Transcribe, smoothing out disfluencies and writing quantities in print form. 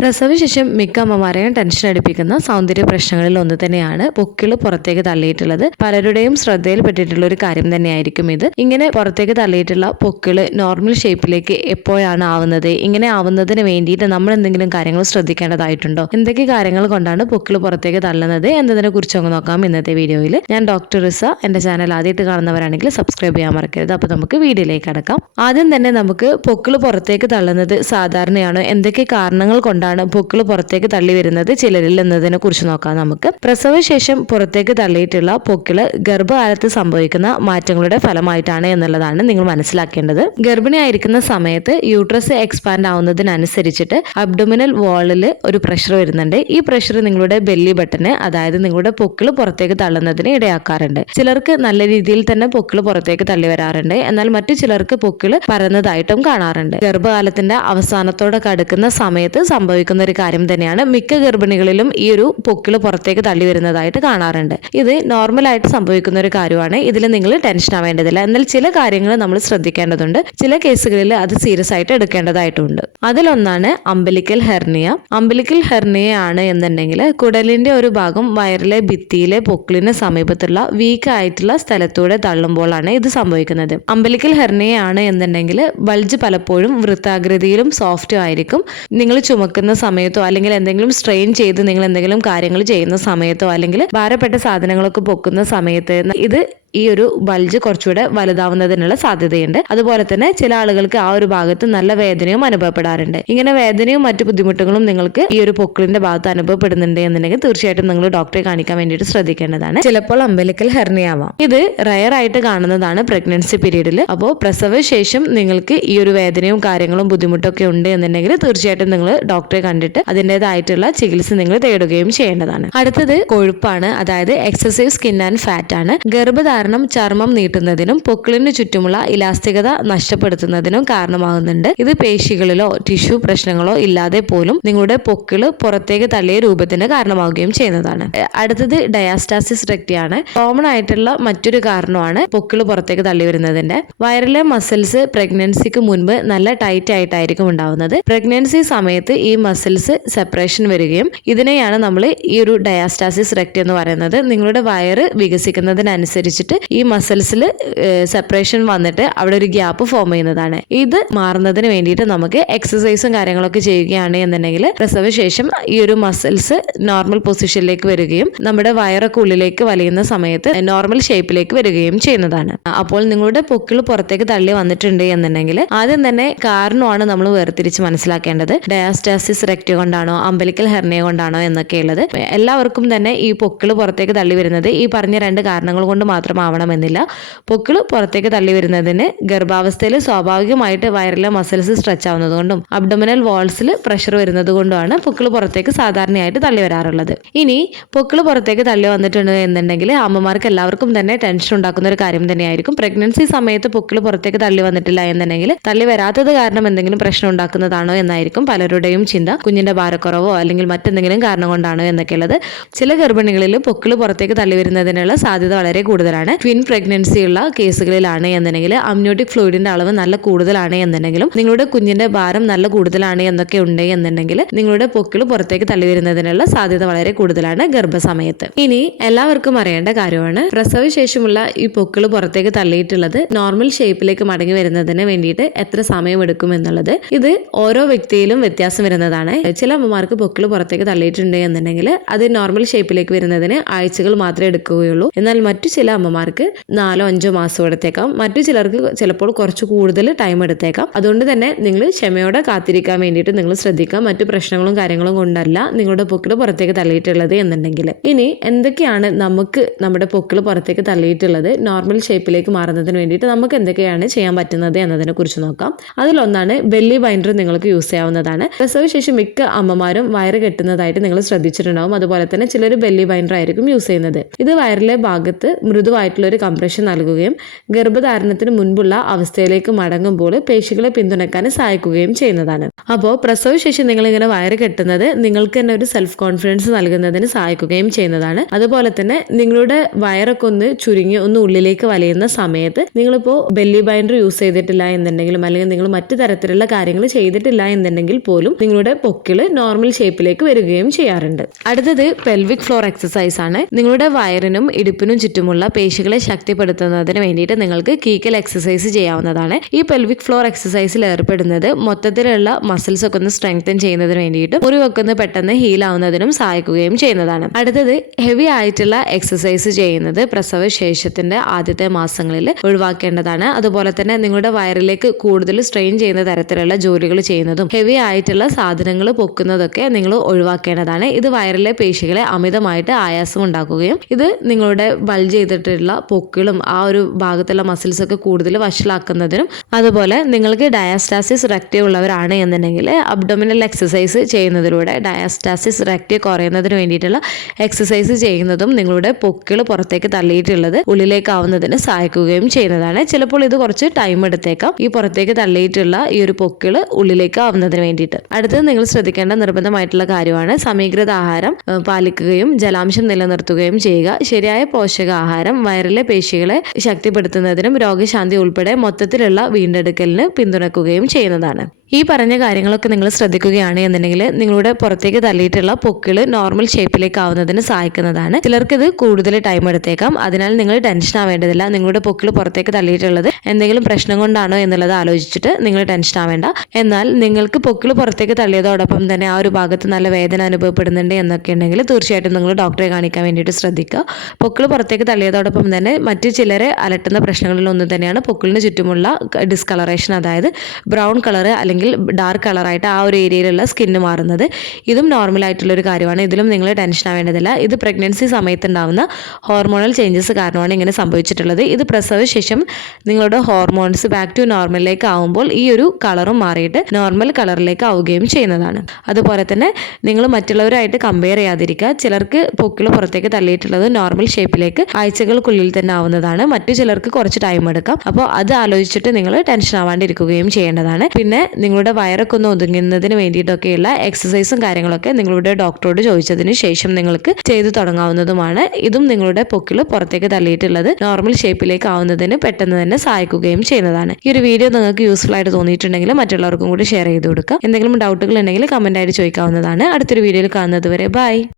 പ്രസവശേഷം മിക്ക അമ്മമാരെയും ടെൻഷൻ അടിപ്പിക്കുന്ന സൗന്ദര്യ പ്രശ്നങ്ങളിൽ ഒന്ന് തന്നെയാണ് പൊക്കിൾ പുറത്തേക്ക് തള്ളിയിട്ടുള്ളത്. പലരുടെയും ശ്രദ്ധയിൽപ്പെട്ടിട്ടുള്ള ഒരു കാര്യം തന്നെയായിരിക്കും ഇത്. ഇങ്ങനെ പുറത്തേക്ക് തള്ളിയിട്ടുള്ള പൊക്കിൾ നോർമൽ ഷേപ്പിലേക്ക് എപ്പോഴാണ് ആവുന്നത്? ഇങ്ങനെ ആവുന്നതിന് വേണ്ടിയിട്ട് നമ്മൾ എന്തെങ്കിലും കാര്യങ്ങൾ ശ്രദ്ധിക്കേണ്ടതായിട്ടുണ്ടോ? എന്തൊക്കെ കാര്യങ്ങൾ കൊണ്ടാണ് പൊക്കിൾ പുറത്തേക്ക് തള്ളുന്നത് എന്നതിനെ കുറിച്ച് ഒന്ന് നോക്കാം ഇന്നത്തെ വീഡിയോയിൽ. ഞാൻ ഡോക്ടർ റിസ. എന്റെ ചാനൽ ആദ്യമായിട്ട് കാണുന്നവരാണെങ്കിൽ സബ്സ്ക്രൈബ് ചെയ്യാൻ മറക്കരുത്. അപ്പോൾ നമുക്ക് വീഡിയോയിലേക്ക് കടക്കാം. ആദ്യം തന്നെ നമുക്ക് പൊക്കിൾ പുറത്തേക്ക് തള്ളുന്നത് സാധാരണയാണോ, എന്തൊക്കെ കാരണങ്ങൾ കൊണ്ടാണ് പൊക്കിൾ പുറത്തേക്ക് തള്ളി വരുന്നത് ചിലരിൽ എന്നതിനെ കുറിച്ച് നോക്കാം. നമുക്ക് പ്രസവശേഷം പുറത്തേക്ക് തള്ളിയിട്ടുള്ള പൊക്കിൾ ഗർഭകാലത്ത് സംഭവിക്കുന്ന മാറ്റങ്ങളുടെ ഫലമായിട്ടാണ് എന്നുള്ളതാണ് നിങ്ങൾ മനസ്സിലാക്കേണ്ടത്. ഗർഭിണിയായിരിക്കുന്ന സമയത്ത് യൂട്രസ് എക്സ്പാൻഡ് ആവുന്നതിനനുസരിച്ചിട്ട് അബ്ഡോമിനൽ വാളിൽ ഒരു പ്രഷർ വരുന്നുണ്ട്. ഈ പ്രഷർ നിങ്ങളുടെ ബെല്ലി ബട്ടന്, അതായത് നിങ്ങളുടെ പൊക്കിൾ പുറത്തേക്ക് തള്ളുന്നതിന് ഇടയാക്കാറുണ്ട്. ചിലർക്ക് നല്ല രീതിയിൽ തന്നെ പൊക്കിൾ പുറത്തേക്ക് തള്ളി വരാറുണ്ട്, എന്നാൽ മറ്റു ചിലർക്ക് പൊക്കിൾ പരന്നതായിട്ടും കാണാറുണ്ട്. ഗർഭകാലത്തിന്റെ അവസാനത്തോടെ കടക്കുന്ന സമയത്ത് സംഭവിക്കുന്ന ഒരു കാര്യം തന്നെയാണ്. മിക്ക ഗർഭിണികളിലും ഈ ഒരു പൊക്കിൾ പുറത്തേക്ക് തള്ളി വരുന്നതായിട്ട് കാണാറുണ്ട്. ഇത് നോർമലായിട്ട് സംഭവിക്കുന്ന ഒരു കാര്യമാണ്. ഇതിൽ നിങ്ങൾ ടെൻഷൻ ആവേണ്ടതില്ല. എന്നാൽ ചില കാര്യങ്ങൾ നമ്മൾ ശ്രദ്ധിക്കേണ്ടതുണ്ട്. ചില കേസുകളിൽ അത് സീരിയസ് ആയിട്ട് എടുക്കേണ്ടതായിട്ടുണ്ട്. അതിലൊന്നാണ് അംബലിക്കൽ ഹെർണിയ. അംബലിക്കൽ ഹെർണിയ ആണ് എന്നുണ്ടെങ്കിൽ കുടലിന്റെ ഒരു ഭാഗം വയറിലെ ഭിത്തിയിലെ പൊക്കിളിന് സമീപത്തുള്ള വീക്ക് ആയിട്ടുള്ള സ്ഥലത്തൂടെ തള്ളുമ്പോഴാണ് ഇത് സംഭവിക്കുന്നത്. അംബലിക്കൽ ഹെർണിയ ആണ് എന്നുണ്ടെങ്കിൽ ബൾജ് പലപ്പോഴും വൃത്താകൃതിയിലും സോഫ്റ്റും ആയിരിക്കും. നിങ്ങൾ ചുമക്കുന്ന സമയത്തോ അല്ലെങ്കിൽ എന്തെങ്കിലും സ്ട്രെയിൻ ചെയ്ത് നിങ്ങൾ എന്തെങ്കിലും കാര്യങ്ങൾ ചെയ്യുന്ന സമയത്തോ അല്ലെങ്കിൽ ഭാരപ്പെട്ട സാധനങ്ങളൊക്കെ പൊക്കുന്ന സമയത്ത് ഇത് ഈ ഒരു ബൾജ് കുറച്ചുകൂടെ വലുതാവുന്നതിനുള്ള സാധ്യതയുണ്ട്. അതുപോലെ തന്നെ ചില ആളുകൾക്ക് ആ ഒരു ഭാഗത്ത് നല്ല വേദനയും അനുഭവപ്പെടാറുണ്ട്. ഇങ്ങനെ വേദനയും മറ്റു ബുദ്ധിമുട്ടുകളും നിങ്ങൾക്ക് ഈ ഒരു പൊക്കിളിന്റെ ഭാഗത്ത് അനുഭവപ്പെടുന്നുണ്ട് എന്നുണ്ടെങ്കിൽ തീർച്ചയായിട്ടും നിങ്ങൾ ഡോക്ടറെ കാണിക്കാൻ വേണ്ടിയിട്ട് ശ്രദ്ധിക്കേണ്ടതാണ്. ചിലപ്പോൾ അംബലിക്കൽ ഹെർണിയ ആവാം. ഇത് റയർ ആയിട്ട് കാണുന്നതാണ് പ്രഗ്നൻസി പീരീഡിൽ. അപ്പോൾ പ്രസവശേഷം നിങ്ങൾക്ക് ഈ ഒരു വേദനയും കാര്യങ്ങളും ബുദ്ധിമുട്ടൊക്കെ ഉണ്ട് എന്നുണ്ടെങ്കിൽ തീർച്ചയായിട്ടും നിങ്ങൾ ഡോക്ടറെ കണ്ടിട്ട് അതിൻ്റെതായിട്ടുള്ള ചികിത്സ നിങ്ങൾ തേടുകയും ചെയ്യേണ്ടതാണ്. അടുത്തത് കൊഴുപ്പാണ്, അതായത് എക്സസീവ് സ്കിൻ ആൻഡ് ഫാറ്റ് ആണ്. ഗർഭധാരണം ചർമ്മം നീട്ടുന്നതിനും പൊക്കിളിന് ചുറ്റുമുള്ള ഇലാസ്തികത നഷ്ടപ്പെടുത്തുന്നതിനും കാരണമാകുന്നുണ്ട്. ഇത് പേശികളിലോ ടിഷ്യൂ പ്രശ്നങ്ങളോ ഇല്ലാതെ പോലും നിങ്ങളുടെ പൊക്കിള് പുറത്തേക്ക് തള്ളിയ രൂപത്തിന് കാരണമാവുകയും ചെയ്യുന്നതാണ്. അടുത്തത് ഡയാസ്റ്റാസിസ് റെക്റ്റിയാണ്. കോമൺ ആയിട്ടുള്ള മറ്റൊരു കാരണമാണ് പൊക്കിള് പുറത്തേക്ക് തള്ളി വരുന്നതിന്റെ. വയറിലെ മസിൽസ് പ്രഗ്നൻസിക്ക് മുൻപ് നല്ല ടൈറ്റ് ആയിട്ടായിരിക്കും ഉണ്ടാവുന്നത്. പ്രഗ്നൻസി സമയത്ത് ഈ മസിൽസ് സെപ്പറേഷൻ വരികയും ഇതിനെയാണ് നമ്മൾ ഈ ഒരു ഡയാസ്റ്റാസിസ് റെക്റ്റ് എന്ന് പറയുന്നത്. നിങ്ങളുടെ വയറ് വികസിക്കുന്നതിനനുസരിച്ചിട്ട് ഈ മസിൽസിൽ സെപ്പറേഷൻ വന്നിട്ട് അവിടെ ഒരു ഗ്യാപ്പ് ഫോം ചെയ്യുന്നതാണ്. ഇത് മാറുന്നതിന് വേണ്ടിയിട്ട് നമുക്ക് എക്സസൈസും കാര്യങ്ങളൊക്കെ ചെയ്യുകയാണ് എന്നുണ്ടെങ്കിൽ പ്രസവശേഷം ഈ ഒരു മസിൽസ് നോർമൽ പൊസിഷനിലേക്ക് വരികയും നമ്മുടെ വയറൊക്കെ ഉള്ളിലേക്ക് വലിയുന്ന സമയത്ത് നോർമൽ ഷേപ്പിലേക്ക് വരികയും ചെയ്യുന്നതാണ്. അപ്പോൾ നിങ്ങളുടെ പൊക്കിൾ പുറത്തേക്ക് തള്ളി വന്നിട്ടുണ്ട് എന്നുണ്ടെങ്കിൽ ആദ്യം തന്നെ കാരണമാണ് നമ്മൾ വേർതിരിച്ച് മനസ്സിലാക്കേണ്ടത്. ഡയാസ്റ്റാസിസ് റെക്റ്റ് കൊണ്ടാണോ അംബലിക്കൽ ഹെർണിയ കൊണ്ടാണോ എന്നൊക്കെയുള്ളത്. എല്ലാവർക്കും തന്നെ ഈ പൊക്കിൾ പുറത്തേക്ക് തള്ളി വരുന്നത് ഈ പറഞ്ഞ രണ്ട് കാരണങ്ങൾ കൊണ്ട് മാത്രമാവണമെന്നില്ല. പൊക്കിൾ പുറത്തേക്ക് തള്ളി വരുന്നതിന് ഗർഭാവസ്ഥയിൽ സ്വാഭാവികമായിട്ട് വയറിലെ മസിൽസ് സ്ട്രെച്ച് ആവുന്നത് കൊണ്ടും അബ്ഡോമിനൽ വാൾസിൽ പ്രഷർ വരുന്നത് കൊണ്ടുമാണ് പൊക്കിൾ പുറത്തേക്ക് സാധാരണയായിട്ട് തള്ളി വരാറുള്ളത്. ഇനി പൊക്കിൾ പുറത്തേക്ക് തള്ളി വന്നിട്ടുണ്ട് എന്നുണ്ടെങ്കിൽ അമ്മമാർക്ക് എല്ലാവർക്കും തന്നെ ടെൻഷൻ ഉണ്ടാക്കുന്ന ഒരു കാര്യം തന്നെയായിരിക്കും. പ്രഗ്നൻസി സമയത്ത് പൊക്കിൾ പുറത്തേക്ക് തള്ളി വന്നിട്ടില്ല എന്നുണ്ടെങ്കിൽ തള്ളി വരാത്തത് കാരണം എന്തെങ്കിലും പ്രശ്നം ഉണ്ടാക്കുന്നതാണോ എന്നായിരിക്കും പലരുടെയും ചിന്ത. കുഞ്ഞിന്റെ ഭാരക്കുറവോ അല്ലെങ്കിൽ മറ്റെന്തെങ്കിലും കാരണം കൊണ്ടാണോ എന്നൊക്കെയുള്ളത്. ചില ഗർഭിണികളിൽ പൊക്കിൾ പുറത്തേക്ക് തള്ളി വരുന്നതിനുള്ള സാധ്യത വളരെ കൂടുതലാണ്. ട്വിൻ പ്രഗ്നൻസി ഉള്ള കേസുകളിലാണ് എന്നുണ്ടെങ്കിൽ അമ്നിയോട്ടിക് ഫ്ലൂയിഡിന്റെ അളവ് നല്ല കൂടുതലാണ് എന്നുണ്ടെങ്കിലും നിങ്ങളുടെ കുഞ്ഞിന്റെ ഭാരം നല്ല കൂടുതലാണ് എന്നൊക്കെ ഉണ്ട് എന്നുണ്ടെങ്കിൽ നിങ്ങളുടെ പൊക്കിൾ പുറത്തേക്ക് തള്ളി വരുന്നതിനുള്ള സാധ്യത വളരെ കൂടുതലാണ് ഗർഭസമയത്ത്. ഇനി എല്ലാവർക്കും അറിയേണ്ട കാര്യമാണ് പ്രസവശേഷമുള്ള ഈ പൊക്കിൾ പുറത്തേക്ക് തള്ളിയിട്ടുള്ളത് നോർമൽ ഷേപ്പിലേക്ക് മടങ്ങി വരുന്നതിന് വേണ്ടിയിട്ട് എത്ര സമയം എടുക്കും എന്നുള്ളത്. ഇത് ഓരോ വ്യക്തിയിലും വ്യത്യാസം വരുന്നതാണ്. ചില അമ്മമാർക്ക് പൊക്കിൾ പുറത്തേക്ക് തള്ളിയിട്ടുണ്ട് എന്നുണ്ടെങ്കിൽ അത് നോർമൽ ഷേപ്പിലേക്ക് വരുന്നതിന് ആഴ്ചകൾ മാത്രമേ എടുക്കുകയുള്ളൂ. എന്നാൽ മറ്റു ചില അമ്മമാർക്ക് 4-5 മാസം എടുത്തേക്കാം. മറ്റു ചിലർക്ക് ചിലപ്പോൾ കുറച്ച് കൂടുതൽ ടൈം എടുത്തേക്കാം. അതുകൊണ്ട് തന്നെ നിങ്ങൾ ക്ഷമയോടെ കാത്തിരിക്കാൻ വേണ്ടിയിട്ട് നിങ്ങൾ ശ്രദ്ധിക്കാം. മറ്റു പ്രശ്നങ്ങളും കാര്യങ്ങളും കൊണ്ടല്ല നിങ്ങളുടെ പൊക്കിൾ പുറത്തേക്ക് തള്ളിയിട്ടുള്ളത് എന്നുണ്ടെങ്കിൽ. ഇനി എന്തൊക്കെയാണ് നമുക്ക് നമ്മുടെ പൊക്കിൾ പുറത്തേക്ക് തള്ളിയിട്ടുള്ളത് നോർമൽ ഷേപ്പിലേക്ക് മാറുന്നതിന് വേണ്ടിയിട്ട് നമുക്ക് എന്തൊക്കെയാണ് ചെയ്യാൻ പറ്റുന്നത് എന്നതിനെ കുറിച്ച് നോക്കാം. അതിലൊന്നാണ് ബെല്ലി ബൈൻഡർ നിങ്ങൾക്ക് യൂസ് ചെയ്യാവുന്നതാണ്. പ്രസവശേഷം മിക്ക അമ്മമാരും വയറ് കെട്ടുന്നതായിട്ട് നിങ്ങൾ ശ്രദ്ധിച്ചിട്ടുണ്ടാവും. അതുപോലെ തന്നെ ചിലർ ബെല്ലി ബൈൻഡർ ആയിരിക്കും യൂസ് ചെയ്യുന്നത്. ഇത് വയറിലെ ഭാഗത്ത് മൃദുവായിട്ട് ആയിട്ടുള്ള ഒരു കംപ്രഷൻ നൽകുകയും ഗർഭധാരണത്തിന് മുൻപുള്ള അവസ്ഥയിലേക്ക് മടങ്ങുമ്പോൾ പേശികളെ പിന്തുണയ്ക്കാൻ സഹായിക്കുകയും ചെയ്യുന്നതാണ്. അപ്പോൾ പ്രസവശേഷം നിങ്ങളിങ്ങനെ വയറ് കെട്ടുന്നത് നിങ്ങൾക്ക് തന്നെ ഒരു സെൽഫ് കോൺഫിഡൻസ് നൽകുന്നതിന് സഹായിക്കുകയും ചെയ്യുന്നതാണ്. അതുപോലെ തന്നെ നിങ്ങളുടെ വയറൊക്കെ ഒന്ന് ചുരുങ്ങി ഒന്ന് ഉള്ളിലേക്ക് വലയുന്ന സമയത്ത് നിങ്ങളിപ്പോൾ ബെല്ലി ബൈൻഡർ യൂസ് ചെയ്തിട്ടില്ല എന്നുണ്ടെങ്കിലും അല്ലെങ്കിൽ നിങ്ങൾ മറ്റു തരത്തിലുള്ള കാര്യങ്ങൾ ചെയ്തിട്ടില്ല എന്നുണ്ടെങ്കിൽ പോലും നിങ്ങളുടെ പൊക്കിള് നോർമൽ ഷേപ്പിലേക്ക് വരികയും ചെയ്യാറുണ്ട്. അടുത്തത് പെൽവിക് ഫ്ലോർ എക്സസൈസ് ആണ്. നിങ്ങളുടെ വയറിനും ഇടുപ്പിനും ചുറ്റുമുള്ള പേശികളെ ശക്തിപ്പെടുത്തുന്നതിന് വേണ്ടിയിട്ട് നിങ്ങൾക്ക് കീക്കൽ എക്സസൈസ് ചെയ്യാവുന്നതാണ്. ഈ പെൽവിക് ഫ്ലോർ എക്സസൈസിൽ ഏർപ്പെടുന്നത് മൊത്തത്തിലുള്ള മസിൽസ് ഒക്കെ ഒന്ന് സ്ട്രെങ്തൻ ചെയ്യുന്നതിന് വേണ്ടിയിട്ടും മുറിവൊക്കെ ഒന്ന് പെട്ടെന്ന് ഹീൽ ആവുന്നതിനും സഹായിക്കുകയും ചെയ്യുന്നതാണ്. അടുത്തത് ഹെവി ആയിട്ടുള്ള എക്സസൈസ് ചെയ്യുന്നത് പ്രസവശേഷത്തിന്റെ ആദ്യത്തെ മാസങ്ങളിൽ ഒഴിവാക്കേണ്ടതാണ്. അതുപോലെ തന്നെ നിങ്ങളുടെ വയറിലേക്ക് കൂടുതൽ സ്ട്രെയിൻ ചെയ്യുന്ന തരത്തിലുള്ള ജോലികൾ ചെയ്യുന്നതും ഹെവി ആയിട്ടുള്ള സാധനങ്ങൾ പൊക്കുന്നതൊക്കെ നിങ്ങൾ ഒഴിവാക്കേണ്ടതാണ്. ഇത് വയറിലെ പേശികളെ അമിതമായിട്ട് ആയാസം ഉണ്ടാക്കുകയും ഇത് നിങ്ങളുടെ ബൾജ് ചെയ്തിട്ടുള്ള പൊക്കിളും ആ ഒരു ഭാഗത്തുള്ള മസിൽസ് ഒക്കെ കൂടുതൽ വഷളാക്കുന്നതിനും അതുപോലെ നിങ്ങൾക്ക് ഡയാസ്റ്റാസിസ് റെക്റ്റി ഉള്ളവരാണ് എന്നുണ്ടെങ്കിൽ അബ്ഡോമിനൽ എക്സസൈസ് ചെയ്യുന്നതിലൂടെ ഡയാസ്റ്റാസിസ് റെക്റ്റി കുറയുന്നതിന് വേണ്ടിയിട്ടുള്ള എക്സസൈസ് ചെയ്യുന്നതും നിങ്ങളുടെ പൊക്കിൾ പുറത്തേക്ക് തള്ളിയിട്ടുള്ളത് ഉള്ളിലേക്ക് ആവുന്നതിന് സഹായിക്കുകയും ചെയ്യുന്നതാണ്. ചിലപ്പോൾ ഇത് കുറച്ച് ടൈം എടുത്തേക്കാം ഈ പുറത്തേക്ക് തള്ളിയിട്ടുള്ള ഈ ഒരു പൊക്കിള് ഉള്ളിലേക്ക് ആവുന്നതിന് വേണ്ടിയിട്ട്. അടുത്തത് നിങ്ങൾ ശ്രദ്ധിക്കേണ്ട നിർബന്ധമായിട്ടുള്ള കാര്യമാണ് സമീകൃത ആഹാരം പാലിക്കുകയും ജലാംശം നിലനിർത്തുകയും ചെയ്യുക. ശരിയായ പോഷകാഹാരം വയറിലെ പേശികളെ ശക്തിപ്പെടുത്തുന്നതിനും രോഗശാന്തി ഉൾപ്പെടെ മൊത്തത്തിലുള്ള വീണ്ടെടുക്കലിന് പിന്തുണക്കുകയും ചെയ്യുന്നതാണ്. ഈ പറഞ്ഞ കാര്യങ്ങളൊക്കെ നിങ്ങൾ ശ്രദ്ധിക്കുകയാണ് എന്നുണ്ടെങ്കിൽ നിങ്ങളുടെ പുറത്തേക്ക് തള്ളിയിട്ടുള്ള പൊക്കിള് നോർമൽ ഷേപ്പിലേക്ക് ആവുന്നതിന് സഹായിക്കുന്നതാണ്. ചിലർക്ക് ഇത് കൂടുതൽ ടൈം എടുത്തേക്കാം. അതിനാൽ നിങ്ങൾ ടെൻഷൻ ആവേണ്ടതില്ല. നിങ്ങളുടെ പൊക്കിള് പുറത്തേക്ക് തള്ളിയിട്ടുള്ളത് എന്തെങ്കിലും പ്രശ്നം കൊണ്ടാണോ എന്നുള്ളത് ആലോചിച്ചിട്ട് നിങ്ങൾ ടെൻഷൻ ആവേണ്ട. എന്നാൽ നിങ്ങൾക്ക് പൊക്കിള് പുറത്തേക്ക് തള്ളിയതോടൊപ്പം തന്നെ ആ ഒരു ഭാഗത്ത് നല്ല വേദന അനുഭവപ്പെടുന്നുണ്ട് എന്നൊക്കെ ഉണ്ടെങ്കിൽ തീർച്ചയായിട്ടും നിങ്ങൾ ഡോക്ടറെ കാണിക്കാൻ വേണ്ടിയിട്ട് ശ്രദ്ധിക്കുക. പൊക്കിള് പുറത്തേക്ക് തള്ളിയതോടൊപ്പം തന്നെ മറ്റു ചിലരെ അലട്ടുന്ന പ്രശ്നങ്ങളിൽ ഒന്ന് തന്നെയാണ് പൊക്കിളിന് ചുറ്റുമുള്ള ഡിസ്കളറേഷൻ, അതായത് ബ്രൗൺ കളർ അല്ലെങ്കിൽ ഡാർക്ക് കളറായിട്ട് ആ ഒരു ഏരിയയിലുള്ള സ്കിന്ന് മാറുന്നത്. ഇതും നോർമൽ ആയിട്ടുള്ള ഒരു കാര്യമാണ്. ഇതിലും നിങ്ങൾ ടെൻഷൻ ആവേണ്ടതില്ല. ഇത് പ്രഗ്നൻസി സമയത്ത് ഉണ്ടാകുന്ന ഹോർമോണൽ ചേഞ്ചസ് കാരണമാണ് ഇങ്ങനെ സംഭവിച്ചിട്ടുള്ളത്. ഇത് പ്രസവശേഷം നിങ്ങളുടെ ഹോർമോൺസ് ബാക്ക് ടു നോർമലിലേക്ക് ആവുമ്പോൾ ഈ ഒരു കളറും മാറിയിട്ട് നോർമൽ കളറിലേക്ക് ആവുകയും ചെയ്യുന്നതാണ്. അതുപോലെ തന്നെ നിങ്ങൾ മറ്റുള്ളവരായിട്ട് കമ്പയർ ചെയ്യാതിരിക്കുക. ചിലർക്ക് പൊക്കിള് പുറത്തേക്ക് തള്ളിയിട്ടുള്ളത് നോർമൽ ഷേപ്പിലേക്ക് ആഴ്ചകൾക്കുള്ളിൽ തന്നെ ആവുന്നതാണ്. മറ്റു ചിലർക്ക് കുറച്ച് ടൈം എടുക്കാം. അപ്പോൾ അത് ആലോചിച്ചിട്ട് നിങ്ങൾ ടെൻഷൻ ആവാണ്ടിരിക്കുകയും ചെയ്യേണ്ടതാണ്. പിന്നെ നിങ്ങളുടെ വയറൊക്കെ ഒന്ന് ഒതുങ്ങുന്നതിന് വേണ്ടിയിട്ടൊക്കെയുള്ള എക്സസൈസും കാര്യങ്ങളൊക്കെ നിങ്ങളുടെ ഡോക്ടറോട് ചോദിച്ചതിന് ശേഷം നിങ്ങൾക്ക് ചെയ്തു തുടങ്ങാവുന്നതുമാണ്. ഇതും നിങ്ങളുടെ പൊക്കിള് പുറത്തേക്ക് തള്ളിയിട്ടുള്ളത് നോർമൽ ഷേപ്പിലേക്ക് ആവുന്നതിന് പെട്ടെന്ന് തന്നെ സഹായിക്കുകയും ചെയ്യുന്നതാണ്. ഈ ഒരു വീഡിയോ നിങ്ങൾക്ക് യൂസ്ഫുൾ ആയിട്ട് തോന്നിയിട്ടുണ്ടെങ്കിൽ മറ്റുള്ളവർക്കും കൂടി ഷെയർ ചെയ്ത് കൊടുക്കുക. എന്തെങ്കിലും ഡൗട്ടുകൾ ഉണ്ടെങ്കിൽ കമന്റ് ആയിട്ട് ചോദിക്കാവുന്നതാണ്. അടുത്തൊരു വീഡിയോയിൽ കാണുന്നത് വരെ ബൈ.